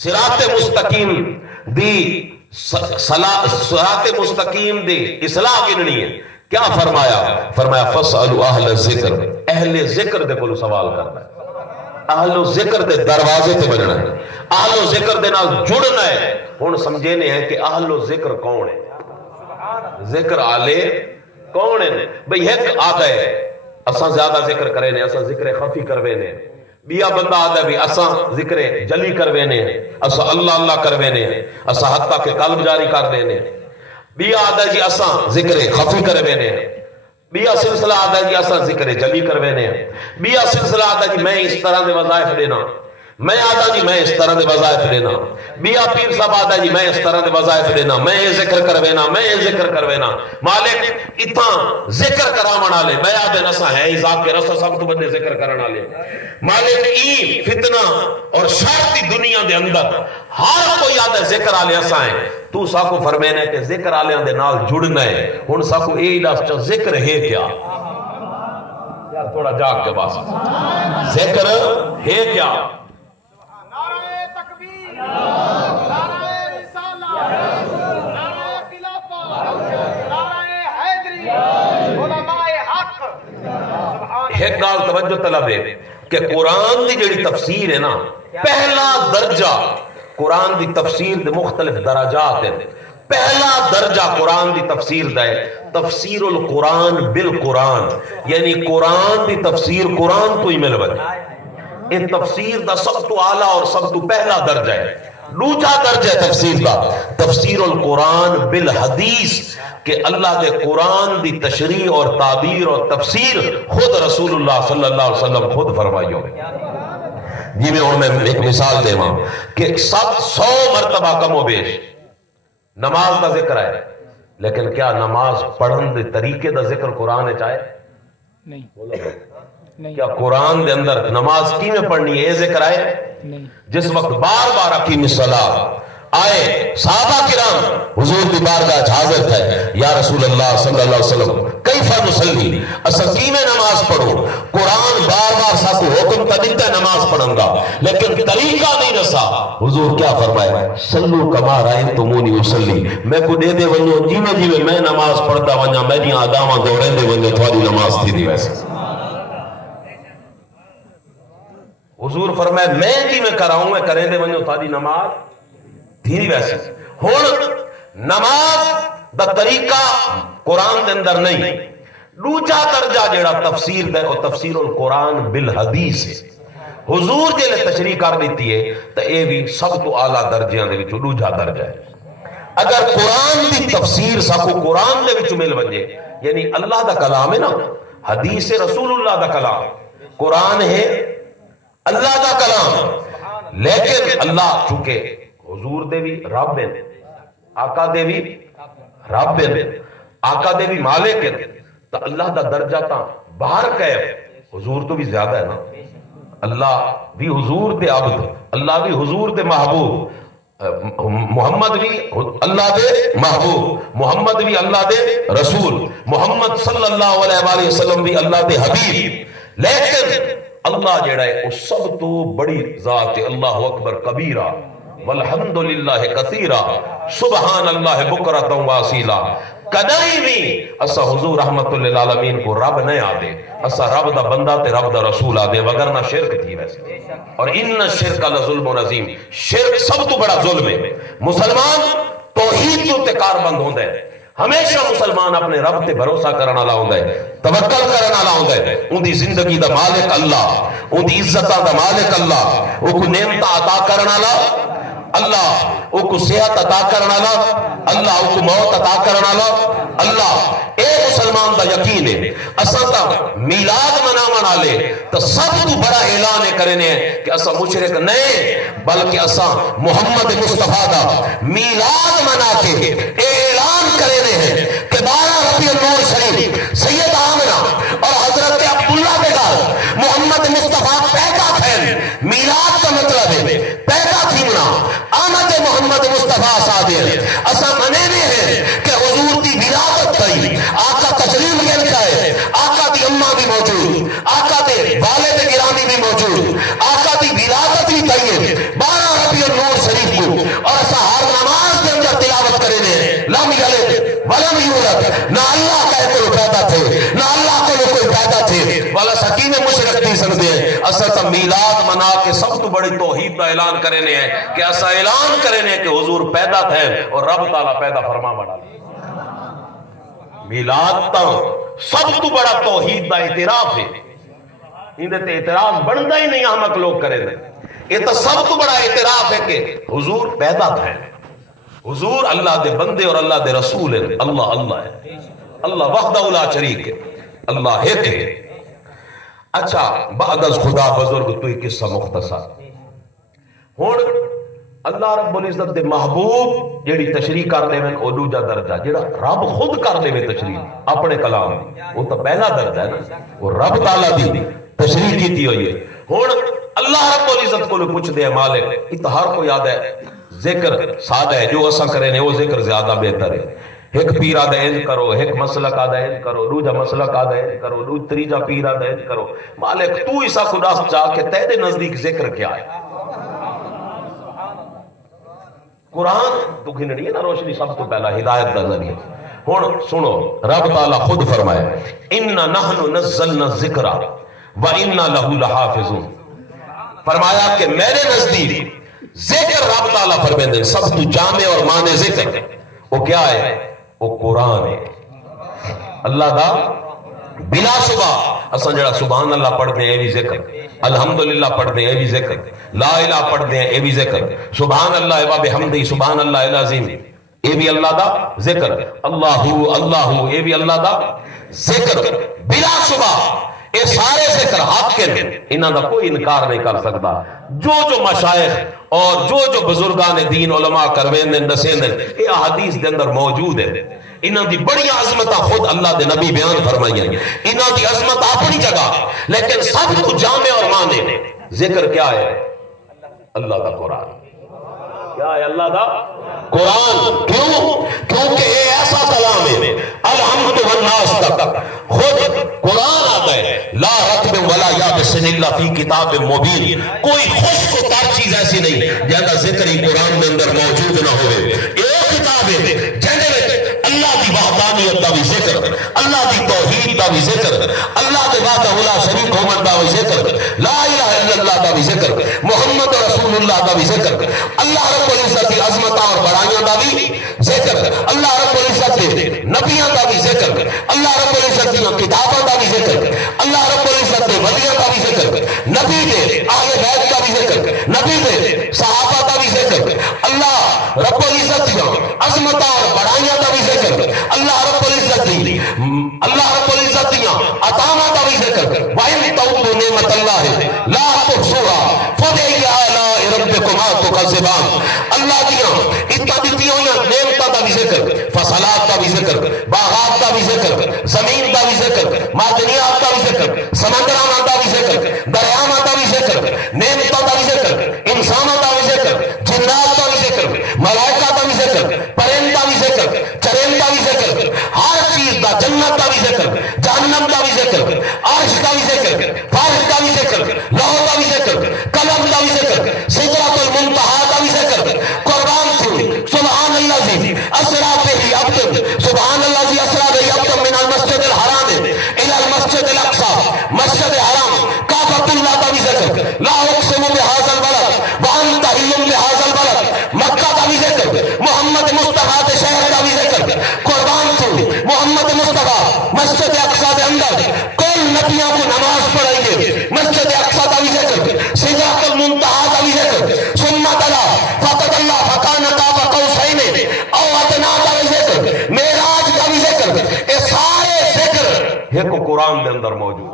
صراط مستقیم دی صراط مستقیم دی اصلاح گننی ہے. کیا فرمایا؟ فرمایا فاسألوا اہل الذکر، اہل ذکر دے کولو سوال کرنا ہے، اہل ذکر دے دروازے تے بننا ہے، اہل ذکر دے نال جڑنا ہے. ہن سمجھنے ہیں کہ اہل ذکر کون ہے، ذکر آلے کون ہے. بھئی ایک آدھا ہے اساں زیادہ ذکر کرے نے، اساں ذکر خفی کروے نے. بیا بندہ آدھا بھی اساں ذکر جلی کروے نے، اساں اللہ اللہ کروے نے، اساں حتیٰ کہ قلب جاری کر دینے. بیا آدھا جی اساں ذکر خفی کروے نے. بیا سلسلہ آدھا جی اساں ذکر جلی کروے نے. بیا سلسلہ آدھا جی میں اس طرح دے وظائف دینا، میں آدھا جی میں اس طرح دے وظائف دینا. بیا پیر صاحب آدھا جی میں اس طرح دے وظائف دینا، میں یہ ذکر کروینا، میں یہ ذکر کروینا. مالک اتنا ذکر کراونا لے، میں آدھے نسا ہے ذات کے رسول سب تو بندے ذکر کرنا لے. مالک ای فتنہ اور شرطی دنیا دے اندر ہر کوئی آدھے ذکر آلے اساں ہیں. تو ساکو فرمینے کہ ذکر آلیاں دے نال جڑنا ہے. ہن ساکو اے لفظ ذکر ہے کیا؟ یار تھوڑا جاگ کے باس ذکر ہے کیا؟ ایک گال توجہ طلب ہے کہ قرآن دی جڑی تفسیر ہے نا، پہلا درجہ قرآن دی تفسیر دے مختلف درجات ہیں. پہلا درجہ قرآن دی تفسیر دا ہے تفسیر القرآن بالقرآن، یعنی قرآن دی تفسیر قرآن تو ہی مل بنے. ان تفسیر دا سب تو اعلیٰ اور سب تو پہلا درجہ ہے. دوسرا درجہ تفسیر دا تفسیر القرآن بالحدیث، کہ اللہ دے قرآن دی تشریح اور تعبیر اور تفسیر خود رسول اللہ صلی اللہ علیہ وسلم خود فرمائی ہوئے. جی میں ایک مثال دے ماں کہ 100 مرتبہ کم و بیش نماز دا ذکر ہے، لیکن کیا نماز پڑھن دے طریقے دا ذکر قرآن ہے چاہے نہیں؟ کیا قرآن دے اندر نماز کی میں پڑھنی ہے یہ ذکر آئے؟ جس وقت بار بار اقیم الصلاۃ آئے صحابہ کرام حضور دی بارگاہ حاضر تھے، یا رسول اللہ صلی اللہ علیہ وسلم کیفا نصلی، اسا کیویں نماز پڑھو؟ قرآن بار بار ساکو حکم تا دیتا ہے نماز پڑھن دا، لیکن طریقہ نہیں رسا. حضور کیا فرمائے؟ صلو کما رأیتمونی اصلی، میں کو دے دے ونجو جیویں جیویں میں نماز پڑھتا ونجا، میں جی آداماں دوڑیں دے ونجو تھوڑی نماز تھی دی. ویسے حضور فرمائے میں جی میں کراؤں میں کریں دے ونجو تھوڑی نماز تھی. ویسے ہون نماز دا طریقہ قرآن دے اندر نہیں. دوجا درجہ جیڑا تفسیر دے اور تفسیر القرآن بالحدیث ہے. حضور جیلے تشریح کر دیتی ہے تو اے بھی سب تو اعلیٰ درجیاں دے وچوں دوجا درجہ ہے. اگر قرآن دی تفسیر ساکو قرآن دے وچوں مل ونجے، یعنی اللہ دا کلام ہے نا، حدیث رسول اللہ دا کلام، قرآن ہے اللہ دا کلام، لیکن اللہ چونکہ حضور دے بھی رب ہیں، آقا دے بھی رب ہیں، آقا دے بھی مالک ہیں، تو اللہ دا درجہ تا باہر کہے حضور تو بھی زیادہ ہے نا. اللہ بھی حضور دے عبد، اللہ بھی حضور دے محبوب، محمد بھی اللہ دے محبوب، محمد بھی اللہ دے رسول، محمد صلی اللہ علیہ وآلہ وسلم بھی اللہ دے حبیب. لیکن اللہ جڑا ہے وہ سب تو بڑی ذات ہے. اللہ اکبر کبیرہ والحمدللہ کثیرہ سبحان اللہ بکرۃ واصیلا. کدائی بھی اسا حضور رحمت للعالمین کو رب نہیں آدے، اسا رب دا بندہ تے رب دا رسول آدے، وگرنہ شرک تھی. ویسے اور ان الشرک لظلم عظیم، شرک سب تو بڑا ظلم ہے. مسلمان توحید تو تے کار بند ہوندے، ہمیشہ مسلمان اپنے رب تے بھروسہ کرنا لا ہوندا ہے، توکل کرنا لا ہوندا ہے. ان دی زندگی دا مالک اللہ، ان دی عزتاں دا مالک اللہ، او کو نعمتاں عطا کرنا لا اللہ، او کو صحت عطا کرنا لا اللہ، او کو موت عطا کرنا لا اللہ. اے مسلمان دا یقین ہے. اساں تا میلاد مناون والے تو سب تو بڑا اعلان کرنے ہیں کہ اساں مشرک نہیں، بلکہ اساں محمد مصطفیٰ دا میلاد منا کے اعلان کرنے ہیں کہ 12 ربیع الاول شریف سید آمنہ اور حضرت عبداللہ کے گھر محمد مصطفیٰ پیدا تھے. میلاد کا مطلب ہے پیدا تھینا، آمد محمد مصطفیٰ صادق. اساں منینے ہیں کہ حضور دی ولادت تھی، آقا تشریف لے آئے، آقا دی اماں بھی موجود، آقا دے والد گرامی بھی موجود، آقا دی ولادت بھی تھی. 12 ربیع الاول شریف میلاد منا کے سب تو بڑی توحید کا اعلان کرنے ہیں کہ ایسا اعلان کرنے کہ حضور پیدا تھے اور رب تعالیٰ پیدا فرما بڑا میلاد تا سب تو بڑا توحید کا اعتراف ہے، اندھے اعتراض بنتا ہی نہیں احمق لوگ کرے دیں، یہ تو سب تو بڑا اعتراف ہے کہ حضور پیدا تھے، حضور اللہ دے بندے اور اللہ دے رسول ہے، اللہ اللہ ہے، اللہ وحدہ لا شریک ہے، اللہ ایک ہے۔ اچھا بعد از خدا بزرگ تو ایک قصہ مختصر ہون اللہ رب العزت دے محبوب جیڑی تشریح کر دے میں او دوجا درجہ جیڑا رب خود کر دے میں تشریح اپنے کلام وہ تو پہلا درجہ ہے نا، وہ رب تعالیٰ دی تشریح کیتی ہوئی ہے۔ ہون اللہ رب العزت کو پوچھ دے مالک اتہار کو یاد ہے ذکر سادہ ہے جو اساں کرے نے وہ ذکر زیادہ بہتر ہے، ایک پیر آدھا انج کرو، ایک مسلک آدھا انج کرو، دوجا مسلک آدھا انج کرو، دو تریجا پیر آدھا انج کرو، مالک تو ایسا خدا چاہ کے تیرے نزدیک ذکر کیا ہے؟ قرآن تو گھنڑی ہے نا روشنی سب تو پہلا ہدایت دا ذریعہ۔ ہن سنو رب تعالیٰ خود فرمائے اِنَّا نَحْنُ نَزَّلْنَا الذِّكْرَ وَإِنَّا لَهُ لَحَافِظُونَ، فرمایا کہ میرے نزدیک ذکر رب تعالیٰ فرمائے سب تو جامع اور معنی ذکر وہ کیا ہے؟ وہ قرآن ہے اللہ دا بلا شبہ۔ اساں جڑا سبحان اللہ پڑھتے ہیں یہ بھی ذکر، الحمدللہ پڑھتے ہیں یہ بھی ذکر، لا الہ پڑھتے ہیں یہ بھی ذکر، سبحان اللہ و بحمدہ سبحان اللہ العظیم یہ بھی اللہ دا ذکر، اللہ اللہ یہ بھی اللہ دا ذکر بلا شبہ۔ یہ سارے ذکر حق کے انہاں دا کوئی انکار نہیں کر سکتا۔ جو مشائخ اور جو بزرگان دین علماء کروین دن دسین دن یہ احادیث دے اندر موجود ہے، انہاں دی بڑی عظمتہ خود اللہ دے نبی بیان فرمائی ہیں، انہاں دی عظمت اپنی جگہ، لیکن سب کو جامع اور معنی ذکر کیا ہے؟ اللہ دا قرآن۔ کیا ہے اللہ دا قرآن؟ کیونکہ یہ ایسا کلام ہے الحمد والناس تک خود قرآن آتا ہے لا رتب ولا یابس الا فی کتاب مبین، کوئی خشک و تر چیز ایسی نہیں جہاں ذکر ہی قرآن میں اندر موجود نہ ہوئے۔ ایک کتاب ہے جہاں اللہ دی وحدانیت دا بھی ذکر، اللہ دی توحید دا بھی ذکر، اللہ دے وحدہ لا شریک ہومن دا بھی ذکر، لا الہ الا اللہ دا بھی ذکر، محمد رسول اللہ دا بھی ذکر، اللہ رب العزت کی عظمتہ اور بڑائیاں دا بھی ذکر، اللہ رب العزت کے نبیاں دا بھی ذکر، اللہ رب العزت کی کتاباں دا بھی ذکر، اللہ رب العزت کے ولیاں دا بھی ذکر، نبی دے اہل بیت دا بھی ذکر، نبی دے صحابہ دا بھی ذکر، اللہ رب العزت کی عظمتہ اور بڑائیاں دا بھی ذکر، اللہ رب العزت دی دیاں عطاواں دا بھی ذکر، وَإِن تَعُدُّوا نِعْمَتَ اللَّهِ لَا تُحْصُوهَا فَبِأَيِّ آلَاءِ رَبِّكُمَا تُكَذِّبَانِ، اللہ دیاں اتنا ہوئی نعمتاں دا بھی ذکر، فصلات دا بھی ذکر، باغات دا بھی ذکر، زمین دا بھی ذکر، معدنیات دا بھی ذکر، سمندراں دا بھی ذکر، دریاواں دا بھی ذکر، نعمتاں دا بھی ذکر، انساناں دا بھی ذکر، جنات دا بھی ذکر، ملائکہ دا بھی ذکر، پرند دا بھی ذکر، چرند دا بھی ذکر، ہر چیز دا، جنت دا بھی ذکر، جہنم دا بھی ذکر، عرش دا بھی ذکر، فرش دا بھی ذکر، لوح دا بھی ذکر، قلم دا بھی ذکر، سدرۃ المنتہا دا بھی ذکر، قربان تھی سبحان اللہ زی اسرا به عبد، سبحان اللہ زی اسرا به عبد من المسجد الحرام الى المسجد الاقصى، مسجد حرام کعبۃ اللہ دا بھی ذکر، لا اقسم بهذا البلد وانت حل بهذا البلد، مکہ دا بھی ذکر، محمد مصطفیٰ دے شہر دا بھی ذکر، قربان تھی محمد مصطفیٰ مسجد اقصی دے اندر کل نبیوں کو نماز پڑھائیے، مسجد اقصی دا بھی ذکر، سدرۃ المنتہا دا بھی ذکر، ثم تلا فتدلى فكان قاب قوسين او ادنى دا بھی ذکر، معراج دا بھی ذکر، یہ سارے ذکر ایک قرآن دے اندر موجود،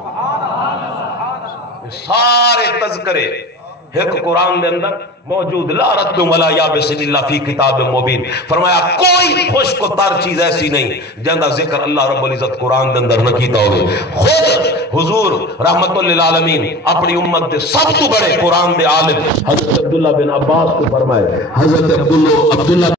سارے تذکرے ایک قرآن دے اندر موجود، لا رد ولا یابس الا فی کتاب مبین۔ فرمایا کوئی خشک و تر چیز ایسی نہیں جہاں ذکر اللہ رب العزت قرآن دے اندر نہ کیتا ہوئے۔ خود حضور رحمت للعالمین اپنی امت دے سب تو بڑے قرآن دے عالم حضرت عبداللہ بن عباس کو فرمائے، حضرت عبداللہ